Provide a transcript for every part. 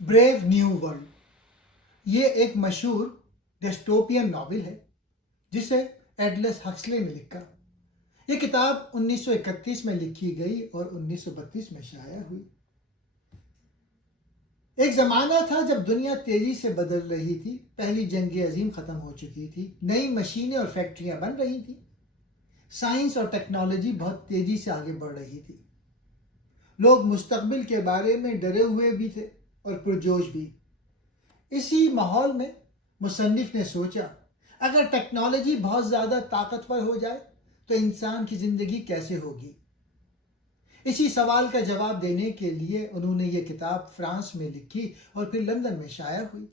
Brave new world یہ ایک مشہور ڈسٹوپین ناول ہے جسے ایڈلس ہکسلے نے لکھا۔ یہ کتاب 1931 میں لکھی گئی اور 1932 میں شائع ہوئی۔ ایک زمانہ تھا جب دنیا تیزی سے بدل رہی تھی، پہلی جنگ عظیم ختم ہو چکی تھی، نئی مشینیں اور فیکٹریاں بن رہی تھیں، سائنس اور ٹیکنالوجی بہت تیزی سے آگے بڑھ رہی تھی۔ لوگ مستقبل کے بارے میں ڈرے ہوئے بھی تھے اور پرجوش بھی۔ اسی ماحول میں مصنف نے سوچا اگر ٹیکنالوجی بہت زیادہ طاقتور ہو جائے تو انسان کی زندگی کیسے ہوگی۔ اسی سوال کا جواب دینے کے لیے انہوں نے یہ کتاب فرانس میں لکھی اور پھر لندن میں شائع ہوئی۔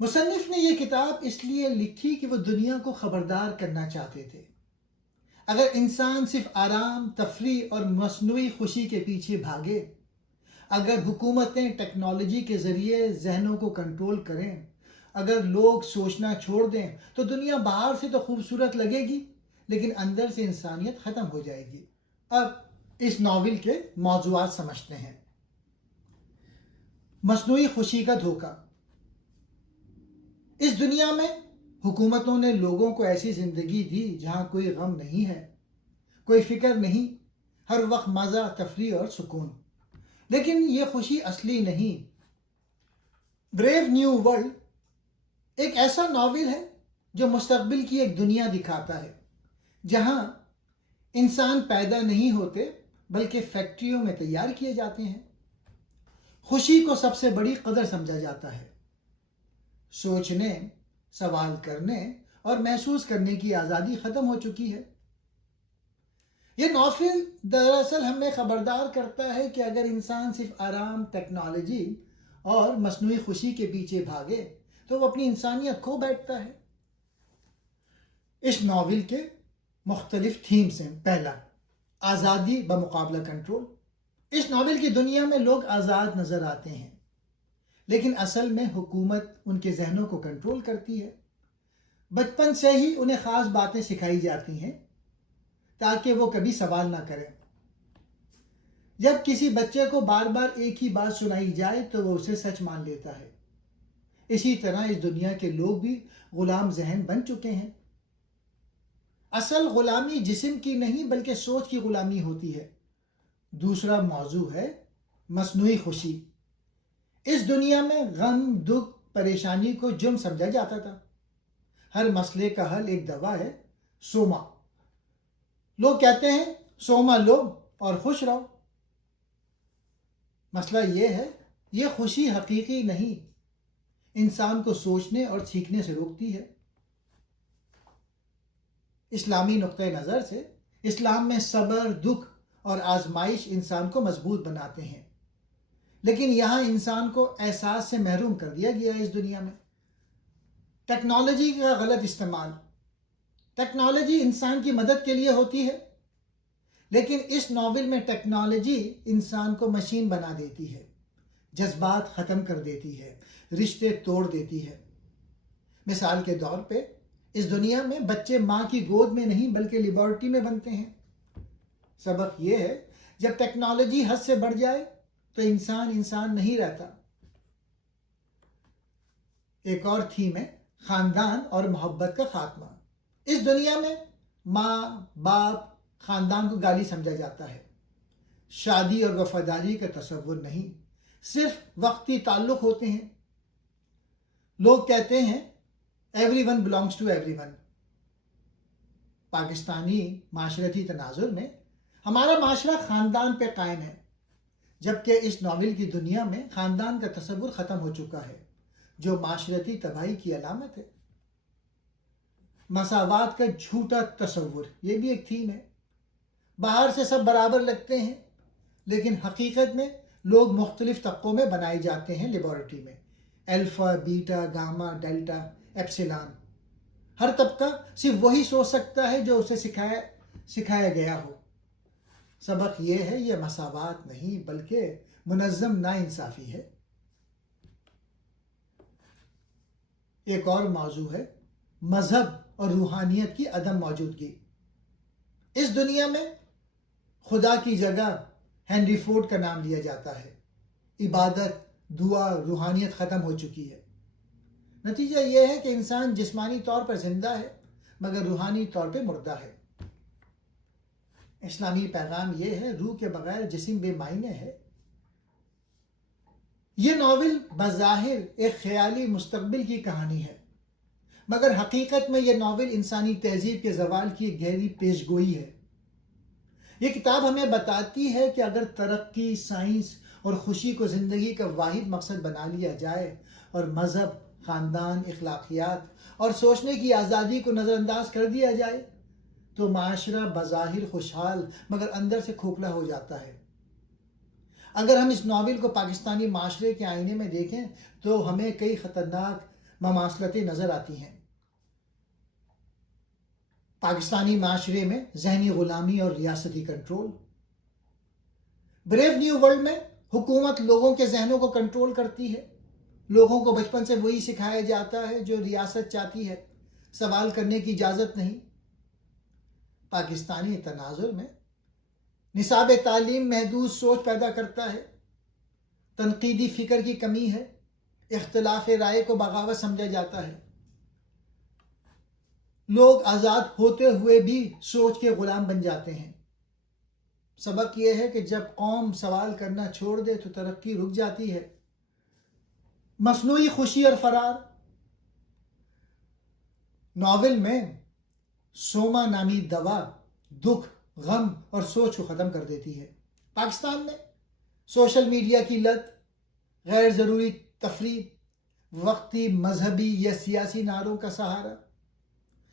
مصنف نے یہ کتاب اس لیے لکھی کہ وہ دنیا کو خبردار کرنا چاہتے تھے۔ اگر انسان صرف آرام، تفریح اور مصنوعی خوشی کے پیچھے بھاگے، اگر حکومتیں ٹیکنالوجی کے ذریعے ذہنوں کو کنٹرول کریں، اگر لوگ سوچنا چھوڑ دیں تو دنیا باہر سے تو خوبصورت لگے گی لیکن اندر سے انسانیت ختم ہو جائے گی۔ اب اس ناول کے موضوعات سمجھتے ہیں۔ مصنوعی خوشی کا دھوکہ۔ اس دنیا میں حکومتوں نے لوگوں کو ایسی زندگی دی جہاں کوئی غم نہیں ہے، کوئی فکر نہیں، ہر وقت مزہ، تفریح اور سکون۔ لیکن یہ خوشی اصلی نہیں۔ بریو نیو ورلڈ ایک ایسا ناول ہے جو مستقبل کی ایک دنیا دکھاتا ہے جہاں انسان پیدا نہیں ہوتے بلکہ فیکٹریوں میں تیار کیے جاتے ہیں۔ خوشی کو سب سے بڑی قدر سمجھا جاتا ہے۔ سوچنے، سوال کرنے اور محسوس کرنے کی آزادی ختم ہو چکی ہے۔ یہ ناول دراصل ہمیں خبردار کرتا ہے کہ اگر انسان صرف آرام، ٹیکنالوجی اور مصنوعی خوشی کے پیچھے بھاگے تو وہ اپنی انسانیت کھو بیٹھتا ہے۔ اس ناول کے مختلف تھیمز ہیں۔ پہلا، آزادی بمقابلہ کنٹرول۔ اس ناول کی دنیا میں لوگ آزاد نظر آتے ہیں لیکن اصل میں حکومت ان کے ذہنوں کو کنٹرول کرتی ہے۔ بچپن سے ہی انہیں خاص باتیں سکھائی جاتی ہیں تاکہ وہ کبھی سوال نہ کریں۔ جب کسی بچے کو بار بار ایک ہی بات سنائی جائے تو وہ اسے سچ مان لیتا ہے۔ اسی طرح اس دنیا کے لوگ بھی غلام ذہن بن چکے ہیں۔ اصل غلامی جسم کی نہیں بلکہ سوچ کی غلامی ہوتی ہے۔ دوسرا موضوع ہے مصنوعی خوشی۔ اس دنیا میں غم، دکھ، پریشانی کو جرم سمجھا جاتا تھا۔ ہر مسئلے کا حل ایک دوا ہے، سوما۔ لوگ کہتے ہیں سوما لو اور خوش رہو۔ مسئلہ یہ ہے، یہ خوشی حقیقی نہیں، انسان کو سوچنے اور سیکھنے سے روکتی ہے۔ اسلامی نقطۂ نظر سے اسلام میں صبر، دکھ اور آزمائش انسان کو مضبوط بناتے ہیں، لیکن یہاں انسان کو احساس سے محروم کر دیا گیا ہے۔ اس دنیا میں ٹیکنالوجی کا غلط استعمال۔ ٹیکنالوجی انسان کی مدد کے لیے ہوتی ہے لیکن اس ناول میں ٹیکنالوجی انسان کو مشین بنا دیتی ہے، جذبات ختم کر دیتی ہے، رشتے توڑ دیتی ہے۔ مثال کے طور پہ اس دنیا میں بچے ماں کی گود میں نہیں بلکہ لیبارٹری میں بنتے ہیں۔ سبق یہ ہے، جب ٹیکنالوجی حد سے بڑھ جائے تو انسان نہیں رہتا۔ ایک اور تھیم ہے خاندان اور محبت کا خاتمہ۔ اس دنیا میں ماں، باپ، خاندان کو گالی سمجھا جاتا ہے۔ شادی اور وفاداری کا تصور نہیں، صرف وقتی تعلق ہوتے ہیں۔ لوگ کہتے ہیں everyone belongs to everyone. Pakistani معاشرتی تناظر میں ہمارا معاشرہ خاندان پہ قائم ہے، جبکہ اس ناول کی دنیا میں خاندان کا تصور ختم ہو چکا ہے، جو معاشرتی تباہی کی علامت ہے۔ مساوات کا جھوٹا تصور، یہ بھی ایک تھیم ہے۔ باہر سے سب برابر لگتے ہیں لیکن حقیقت میں لوگ مختلف طبقوں میں بنائے جاتے ہیں لیبارٹری میں، الفا، بیٹا، گاما، ڈیلٹا، ایپسیلان۔ ہر طبقہ صرف وہی سوچ سکتا ہے جو اسے سکھایا گیا ہو۔ سبق یہ ہے، یہ مساوات نہیں بلکہ منظم ناانصافی ہے۔ ایک اور موضوع ہے مذہب اور روحانیت کی عدم موجودگی۔ اس دنیا میں خدا کی جگہ ہنری فورڈ کا نام لیا جاتا ہے۔ عبادت، دعا، روحانیت ختم ہو چکی ہے۔ نتیجہ یہ ہے کہ انسان جسمانی طور پر زندہ ہے مگر روحانی طور پہ مردہ ہے۔ اسلامی پیغام یہ ہے، روح کے بغیر جسم بے معنی ہے۔ یہ ناول بظاہر ایک خیالی مستقبل کی کہانی ہے مگر حقیقت میں یہ ناول انسانی تہذیب کے زوال کی گہری پیشگوئی ہے۔ یہ کتاب ہمیں بتاتی ہے کہ اگر ترقی، سائنس اور خوشی کو زندگی کا واحد مقصد بنا لیا جائے اور مذہب، خاندان، اخلاقیات اور سوچنے کی آزادی کو نظر انداز کر دیا جائے تو معاشرہ بظاہر خوشحال مگر اندر سے کھوکھلا ہو جاتا ہے۔ اگر ہم اس ناول کو پاکستانی معاشرے کے آئینے میں دیکھیں تو ہمیں کئی خطرناک مماثلتیں نظر آتی ہیں۔ پاکستانی معاشرے میں ذہنی غلامی اور ریاستی کنٹرول۔ بریو نیو ورلڈ میں حکومت لوگوں کے ذہنوں کو کنٹرول کرتی ہے۔ لوگوں کو بچپن سے وہی سکھایا جاتا ہے جو ریاست چاہتی ہے، سوال کرنے کی اجازت نہیں۔ پاکستانی تناظر میں نصاب تعلیم محدود سوچ پیدا کرتا ہے، تنقیدی فکر کی کمی ہے، اختلاف رائے کو بغاوت سمجھا جاتا ہے۔ لوگ آزاد ہوتے ہوئے بھی سوچ کے غلام بن جاتے ہیں۔ سبق یہ ہے کہ جب قوم سوال کرنا چھوڑ دے تو ترقی رک جاتی ہے۔ مصنوعی خوشی اور فرار۔ ناول میں سوما نامی دوا دکھ، غم اور سوچ کو ختم کر دیتی ہے۔ پاکستان میں سوشل میڈیا کی لت، غیر ضروری تفریح، وقتی مذہبی یا سیاسی نعروں کا سہارا،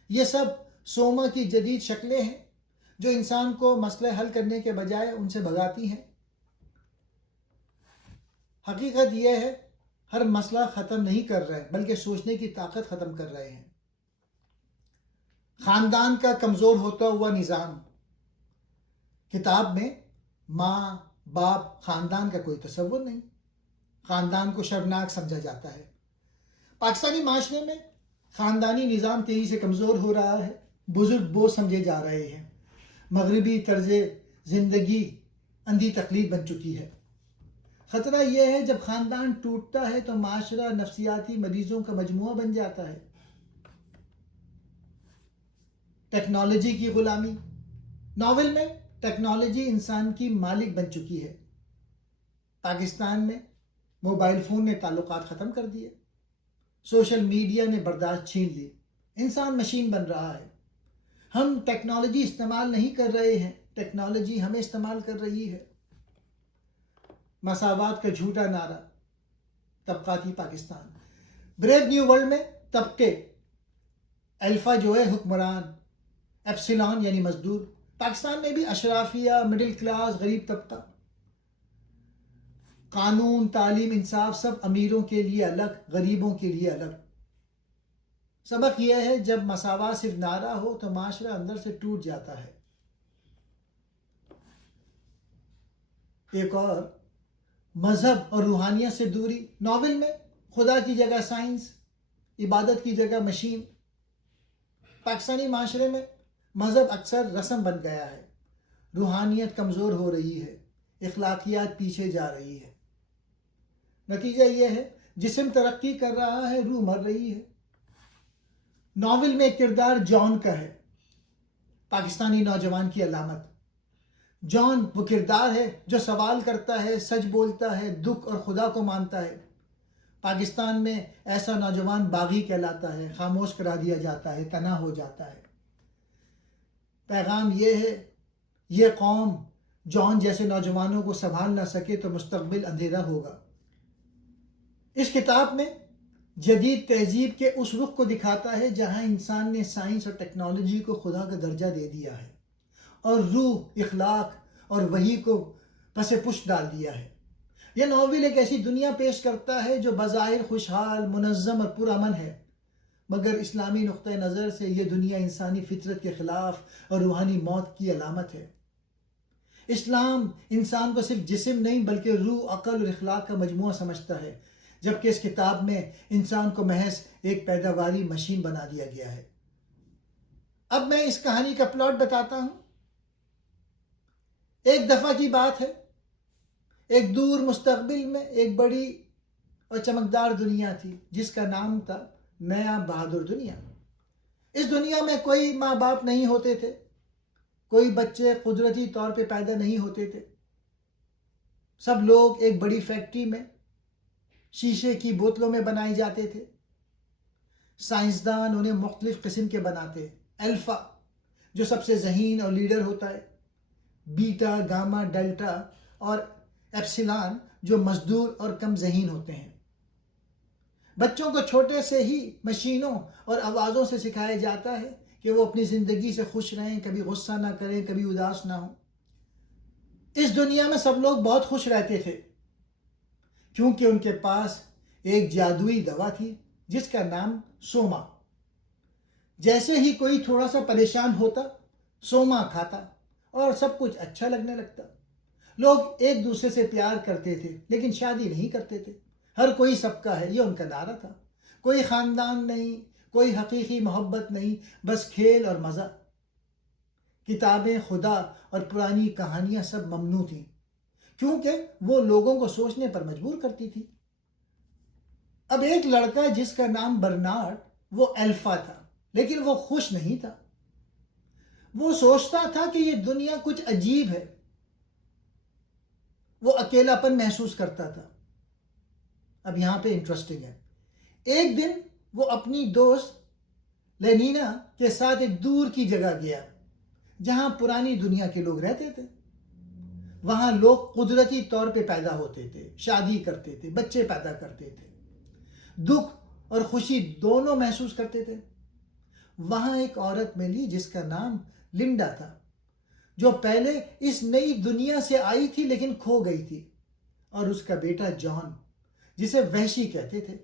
یہ سب سوما کی جدید شکلیں ہیں جو انسان کو مسئلہ حل کرنے کے بجائے ان سے بھگاتی ہیں۔ حقیقت یہ ہے، ہر مسئلہ ختم نہیں کر رہے بلکہ سوچنے کی طاقت ختم کر رہے ہیں۔ خاندان کا کمزور ہوتا ہوا نظام۔ کتاب میں ماں، باپ، خاندان کا کوئی تصور نہیں۔ خاندان کو شرمناک سمجھا جاتا ہے۔ پاکستانی معاشرے میں خاندانی نظام تیزی سے کمزور ہو رہا ہے۔ بزرگ بوجھ سمجھے جا رہے ہیں۔ مغربی طرز زندگی اندھی تقلید بن چکی ہے۔ خطرہ یہ ہے جب خاندان ٹوٹتا ہے تو معاشرہ نفسیاتی مریضوں کا مجموعہ بن جاتا ہے۔ ٹیکنالوجی کی غلامی۔ ناول میں ٹیکنالوجی انسان کی مالک بن چکی ہے۔ پاکستان میں موبائل فون نے تعلقات ختم کر دیے، سوشل میڈیا نے برداشت چھین لی، انسان مشین بن رہا ہے۔ ہم ٹیکنالوجی استعمال نہیں کر رہے ہیں، ٹیکنالوجی ہمیں استعمال کر رہی ہے۔ مساوات کا جھوٹا نعرہ۔ طبقاتی پاکستان۔ بریو نیو ورلڈ میں طبقے، الفا جو ہے حکمران، ایپسیلون یعنی مزدور۔ پاکستان میں بھی اشرافیہ، مڈل کلاس، غریب طبقہ۔ قانون، تعلیم، انصاف سب امیروں کے لیے الگ، غریبوں کے لیے الگ۔ سبق یہ ہے جب مساوات صرف نعرہ ہو تو معاشرہ اندر سے ٹوٹ جاتا ہے۔ ایک اور، مذہب اور روحانیت سے دوری۔ ناول میں خدا کی جگہ سائنس، عبادت کی جگہ مشین۔ پاکستانی معاشرے میں مذہب اکثر رسم بن گیا ہے، روحانیت کمزور ہو رہی ہے، اخلاقیات پیچھے جا رہی ہے۔ نتیجہ یہ ہے، جسم ترقی کر رہا ہے، روح مر رہی ہے۔ ناول میں کردار جان کا ہے، پاکستانی نوجوان کی علامت۔ جان وہ کردار ہے جو سوال کرتا ہے، سچ بولتا ہے، دکھ اور خدا کو مانتا ہے۔ پاکستان میں ایسا نوجوان باغی کہلاتا ہے، خاموش کرا دیا جاتا ہے، تنہا ہو جاتا ہے۔ پیغام یہ ہے، یہ قوم جان جیسے نوجوانوں کو سنبھال نہ سکے تو مستقبل اندھیرا ہوگا۔ اس کتاب میں جدید تہذیب کے اس رخ کو دکھاتا ہے جہاں انسان نے سائنس اور ٹیکنالوجی کو خدا کا درجہ دے دیا ہے اور روح، اخلاق اور وحی کو پس پش ڈال دیا ہے۔ یہ ناول ایک ایسی دنیا پیش کرتا ہے جو بظاہر خوشحال، منظم اور پرامن ہے، مگر اسلامی نقطہ نظر سے یہ دنیا انسانی فطرت کے خلاف اور روحانی موت کی علامت ہے۔ اسلام انسان کو صرف جسم نہیں بلکہ روح، عقل اور اخلاق کا مجموعہ سمجھتا ہے، جبکہ اس کتاب میں انسان کو محض ایک پیداواری مشین بنا دیا گیا ہے۔ اب میں اس کہانی کا پلاٹ بتاتا ہوں۔ ایک دفعہ کی بات ہے، ایک دور مستقبل میں ایک بڑی اور چمکدار دنیا تھی جس کا نام تھا نیا بہادر دنیا۔ اس دنیا میں کوئی ماں باپ نہیں ہوتے تھے، کوئی بچے قدرتی طور پہ پیدا نہیں ہوتے تھے۔ سب لوگ ایک بڑی فیکٹری میں شیشے کی بوتلوں میں بنائے جاتے تھے۔ سائنسدان انہیں مختلف قسم کے بناتے ہیں، الفا جو سب سے ذہین اور لیڈر ہوتا ہے، بیٹا، گاما، ڈیلٹا اور ایپسیلان جو مزدور اور کم ذہین ہوتے ہیں۔ بچوں کو چھوٹے سے ہی مشینوں اور آوازوں سے سکھایا جاتا ہے کہ وہ اپنی زندگی سے خوش رہیں، کبھی غصہ نہ کریں، کبھی اداس نہ ہوں۔ اس دنیا میں سب لوگ بہت خوش رہتے تھے کیونکہ ان کے پاس ایک جادوئی دوا تھی جس کا نام سوما۔ جیسے ہی کوئی تھوڑا سا پریشان ہوتا، سوما کھاتا اور سب کچھ اچھا لگنے لگتا۔ لوگ ایک دوسرے سے پیار کرتے تھے لیکن شادی نہیں کرتے تھے۔ ہر کوئی سب کا ہے، یہ ان کا نعرہ تھا۔ کوئی خاندان نہیں، کوئی حقیقی محبت نہیں، بس کھیل اور مزہ۔ کتابیں، خدا اور پرانی کہانیاں سب ممنوع تھیں کیونکہ وہ لوگوں کو سوچنے پر مجبور کرتی تھی۔ اب ایک لڑکا جس کا نام برنارڈ، وہ الفا تھا لیکن وہ خوش نہیں تھا۔ وہ سوچتا تھا کہ یہ دنیا کچھ عجیب ہے۔ وہ اکیلا پن محسوس کرتا تھا۔ اب یہاں پہ انٹرسٹنگ ہے، ایک دن وہ اپنی دوست لینینا کے ساتھ ایک دور کی جگہ گیا جہاں پرانی دنیا کے لوگ رہتے تھے۔ وہاں لوگ قدرتی طور پہ پیدا ہوتے تھے، شادی کرتے تھے، بچے پیدا کرتے تھے، دکھ اور خوشی دونوں محسوس کرتے تھے۔ وہاں ایک عورت ملی جس کا نام لنڈا تھا، جو پہلے اس نئی دنیا سے آئی تھی لیکن کھو گئی تھی، اور اس کا بیٹا جان جسے وحشی کہتے تھے۔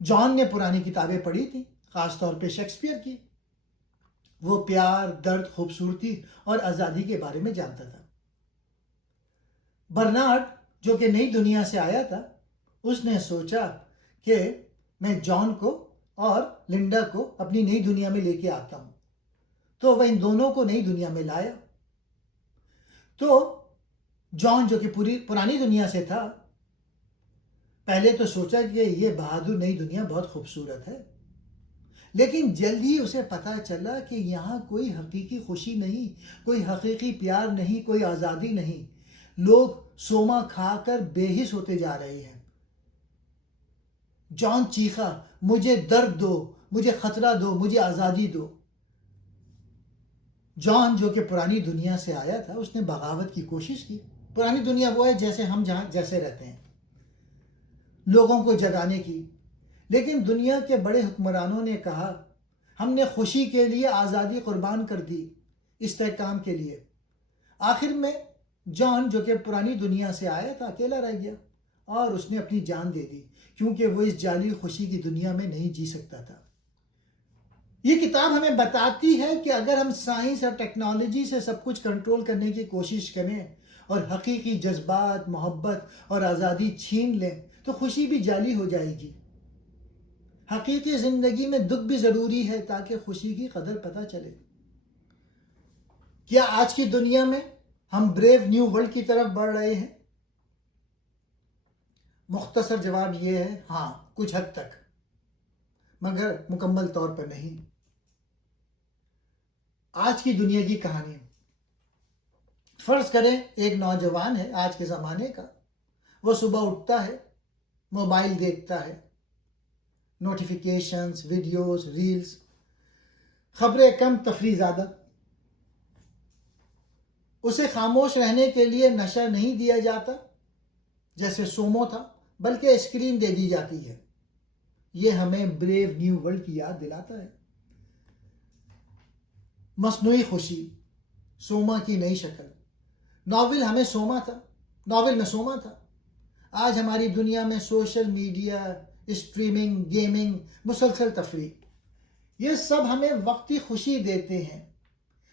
جان نے پرانی کتابیں پڑھی تھی، خاص طور پہ شیکسپیئر کی۔ وہ پیار، درد، خوبصورتی اور آزادی کے بارے میں جانتا تھا۔ برنارڈ جو کہ نئی دنیا سے آیا تھا، اس نے سوچا کہ میں جان کو اور لنڈا کو اپنی نئی دنیا میں لے کے آتا ہوں، تو وہ ان دونوں کو نئی دنیا میں لایا۔ تو جان جو کہ پرانی دنیا سے تھا، پہلے تو سوچا کہ یہ بہادر نئی دنیا بہت خوبصورت ہے، لیکن جلد ہی اسے پتا چلا کہ یہاں کوئی حقیقی خوشی نہیں، کوئی حقیقی پیار نہیں، کوئی آزادی نہیں۔ لوگ سوما کھا کر بے حس ہوتے جا رہے ہیں۔ جان چیخا، مجھے درد دو، مجھے خطرہ دو، مجھے آزادی دو۔ جان جو کہ پرانی دنیا سے آیا تھا، اس نے بغاوت کی کوشش کی۔ پرانی دنیا وہ ہے جیسے ہم جہاں جیسے رہتے ہیں، لوگوں کو جگانے کی، لیکن دنیا کے بڑے حکمرانوں نے کہا ہم نے خوشی کے لیے آزادی قربان کر دی، استحکام کے لیے۔ آخر میں جان جو کہ پرانی دنیا سے آیا تھا اکیلا رہ گیا اور اس نے اپنی جان دے دی کیونکہ وہ اس جعلی خوشی کی دنیا میں نہیں جی سکتا تھا۔ یہ کتاب ہمیں بتاتی ہے کہ اگر ہم سائنس اور ٹیکنالوجی سے سب کچھ کنٹرول کرنے کی کوشش کریں اور حقیقی جذبات، محبت اور آزادی چھین لیں تو خوشی بھی جعلی ہو جائے گی۔ حقیقی زندگی میں دکھ بھی ضروری ہے تاکہ خوشی کی قدر پتہ چلے۔ کیا آج کی دنیا میں ہم بریو نیو ورلڈ کی طرف بڑھ رہے ہیں؟ مختصر جواب یہ ہے، ہاں، کچھ حد تک، مگر مکمل طور پر نہیں۔ آج کی دنیا کی کہانی، فرض کریں ایک نوجوان ہے آج کے زمانے کا، وہ صبح اٹھتا ہے، موبائل دیکھتا ہے، نوٹیفیکیشنز، ویڈیوز، ریلز، خبریں کم، تفریح زیادہ۔ اسے خاموش رہنے کے لیے نشہ نہیں دیا جاتا جیسے سومو تھا، بلکہ اسکرین دے دی جاتی ہے۔ یہ ہمیں بریو نیو ورلڈ کی یاد دلاتا ہے۔ مصنوعی خوشی، سوما کی نئی شکل۔ ناول ہمیں سوما تھا، ناول میں سوما تھا۔ آج ہماری دنیا میں سوشل میڈیا، اسٹریمنگ، گیمنگ، مسلسل تفریح، یہ سب ہمیں وقتی خوشی دیتے ہیں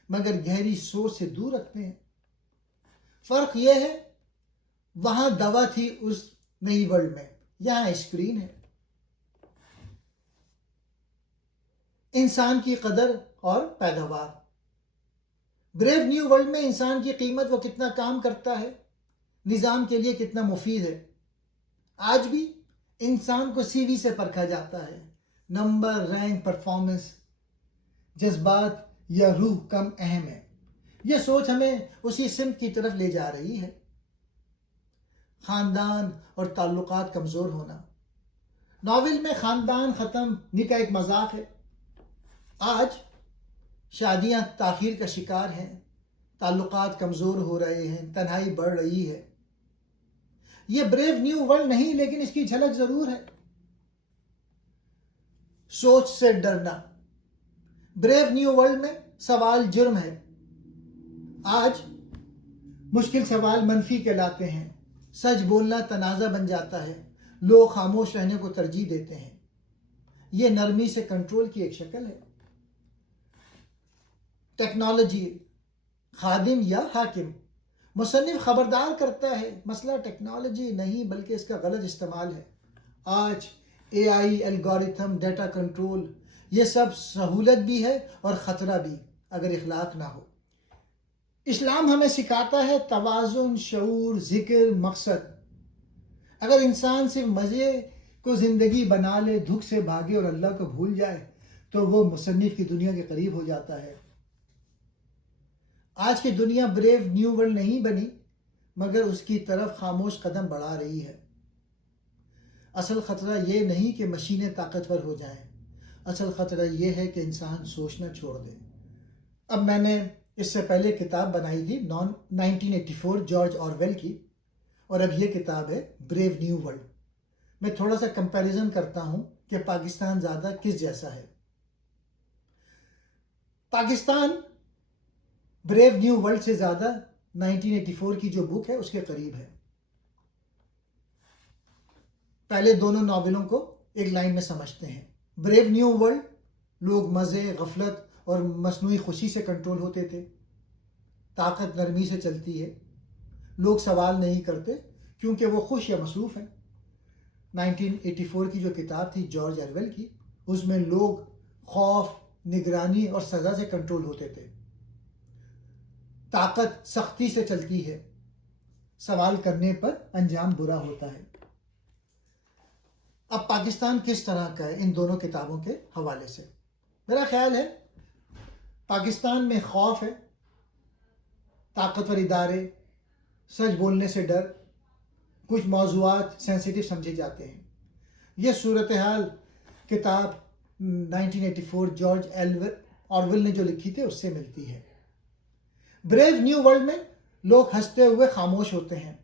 مگر گہری سوچ سے دور رکھتے ہیں۔ فرق یہ ہے، وہاں دوا تھی اس نئی ورلڈ میں، یہاں اسکرین ہے۔ انسان کی قدر اور پیداوار۔ بریو نیو ورلڈ میں انسان کی قیمت، وہ کتنا کام کرتا ہے، نظام کے لیے کتنا مفید ہے. آج بھی انسان کو سی وی سے پرکھا جاتا ہے. Number, rank, performance. جذبات یا روح کم اہم ہے. یہ سوچ ہمیں اسی سمت کی طرف لے جا رہی ہے. خاندان اور تعلقات کمزور ہونا. ناول میں خاندان ختم نہیں کا ایک مذاق ہے. آج شادیاں تاخیر کا شکار ہیں، تعلقات کمزور ہو رہے ہیں، تنہائی بڑھ رہی ہے. یہ بریو نیو ورلڈ نہیں، لیکن اس کی جھلک ضرور ہے. سوچ سے ڈرنا. بریو نیو ورلڈ میں سوال جرم ہے. آج مشکل سوال منفی کہلاتے ہیں. سچ بولنا تنازع بن جاتا ہے. لوگ خاموش رہنے کو ترجیح دیتے ہیں. یہ نرمی سے کنٹرول کی ایک شکل ہے. ٹیکنالوجی خادم یا حاکم. مصنف خبردار کرتا ہے مسئلہ ٹیکنالوجی نہیں بلکہ اس کا غلط استعمال ہے. آج اے آئی، الگورتھم، ڈیٹا کنٹرول، یہ سب سہولت بھی ہے اور خطرہ بھی اگر اخلاق نہ ہو. اسلام ہمیں سکھاتا ہے توازن، شعور، ذکر، مقصد. اگر انسان صرف مزے کو زندگی بنا لے، دکھ سے بھاگے اور اللہ کو بھول جائے تو وہ مصنف کی دنیا کے قریب ہو جاتا ہے. آج کی دنیا بریو نیو ورلڈ نہیں بنی مگر اس کی طرف خاموش قدم بڑھا رہی ہے. اصل خطرہ یہ نہیں کہ مشینیں طاقتور ہو جائیں. اصل خطرہ یہ ہے کہ انسان سوچنا چھوڑ دے. اب میں نے اس سے پہلے کتاب بنائی تھی 1984 جارج آرویل کی، اور اب یہ کتاب ہے بریو نیو ورلڈ. میں تھوڑا سا کمپیریزن کرتا ہوں کہ پاکستان زیادہ کس جیسا ہے. پاکستان بریو نیو ورلڈ سے زیادہ 1984 کی جو بک ہے اس کے قریب ہے. پہلے دونوں ناولوں کو ایک لائن میں سمجھتے ہیں. بریو نیو ورلڈ لوگ مزے، غفلت اور مصنوعی خوشی سے کنٹرول ہوتے تھے. طاقت نرمی سے چلتی ہے. لوگ سوال نہیں کرتے کیونکہ وہ خوش یا مصروف ہیں. 1984 کی جو کتاب تھی جارج آرویل کی، اس میں لوگ خوف، نگرانی اور سزا سے کنٹرول ہوتے تھے. طاقت سختی سے چلتی ہے. سوال کرنے پر انجام برا ہوتا ہے. اب پاکستان کس طرح کا ہے ان دونوں کتابوں کے حوالے سے؟ میرا خیال ہے پاکستان میں خوف ہے، طاقتور ادارے، سچ بولنے سے ڈر، کچھ موضوعات سینسیٹیو سمجھے جاتے ہیں. یہ صورتحال کتاب 1984 جارج آرویل نے جو لکھی تھی اس سے ملتی ہے. بریو نیو ورلڈ میں لوگ ہنستے ہوئے خاموش ہوتے ہیں.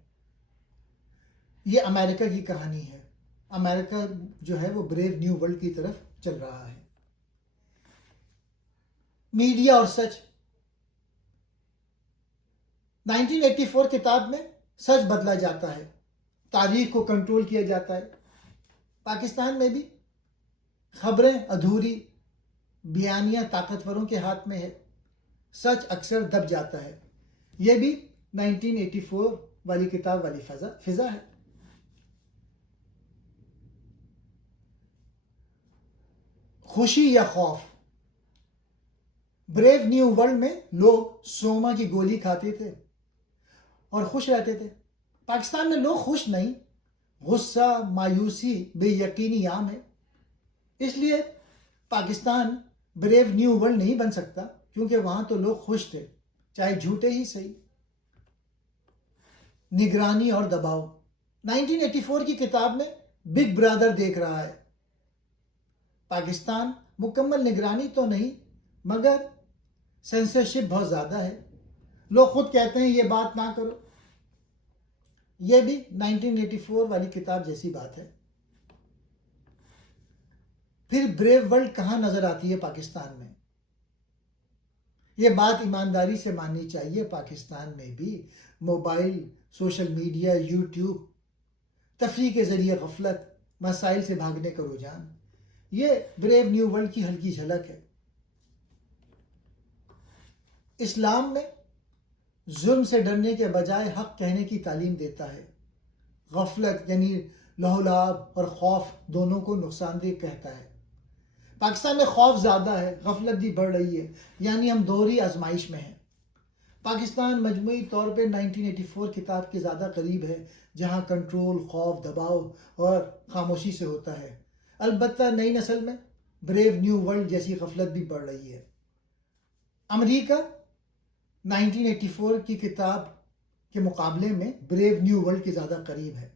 یہ امریکہ کی کہانی ہے. امریکہ جو ہے وہ بریو نیو ورلڈ کی طرف چل رہا ہے. میڈیا اور سچ. 1984 کتاب میں سچ بدلا جاتا ہے، تاریخ کو کنٹرول کیا جاتا ہے. پاکستان میں بھی خبریں ادھوری، بیانیہ طاقتوروں کے ہاتھ میں ہے. سچ اکثر دب جاتا ہے. یہ بھی 1984 والی کتاب والی فضا ہے. خوشی یا خوف. بریو نیو ورلڈ میں لوگ سوما کی گولی کھاتے تھے اور خوش رہتے تھے. پاکستان میں لوگ خوش نہیں. غصہ، مایوسی، بے یقینی عام ہے. اس لیے پاکستان بریو نیو ورلڈ نہیں بن سکتا کیونکہ وہاں تو لوگ خوش تھے، چاہے جھوٹے ہی صحیح. نگرانی اور دباؤ. 1984 کی کتاب میں بگ برادر دیکھ رہا ہے. پاکستان مکمل نگرانی تو نہیں مگر سینسرشپ بہت زیادہ ہے. لوگ خود کہتے ہیں یہ بات نہ کرو. یہ بھی 1984 والی کتاب جیسی بات ہے. پھر بریو ورلڈ کہاں نظر آتی ہے پاکستان میں؟ یہ بات ایمانداری سے ماننی چاہیے. پاکستان میں بھی موبائل، سوشل میڈیا، یوٹیوب، تفریح کے ذریعے غفلت، مسائل سے بھاگنے کا رجحان، یہ بریو نیو ورلڈ کی ہلکی جھلک ہے. اسلام میں ظلم سے ڈرنے کے بجائے حق کہنے کی تعلیم دیتا ہے. غفلت یعنی لہولاب اور خوف دونوں کو نقصان دہ کہتا ہے. پاکستان میں خوف زیادہ ہے، غفلت بھی بڑھ رہی ہے، یعنی ہم دوہری آزمائش میں ہیں. پاکستان مجموعی طور پہ 1984 کتاب کے زیادہ قریب ہے جہاں کنٹرول خوف دباؤ اور خاموشی سے ہوتا ہے. البتہ نئی نسل میں بریو نیو ورلڈ جیسی غفلت بھی بڑھ رہی ہے. امریکہ 1984 کی کتاب کے مقابلے میں بریو نیو ورلڈ کے زیادہ قریب ہے.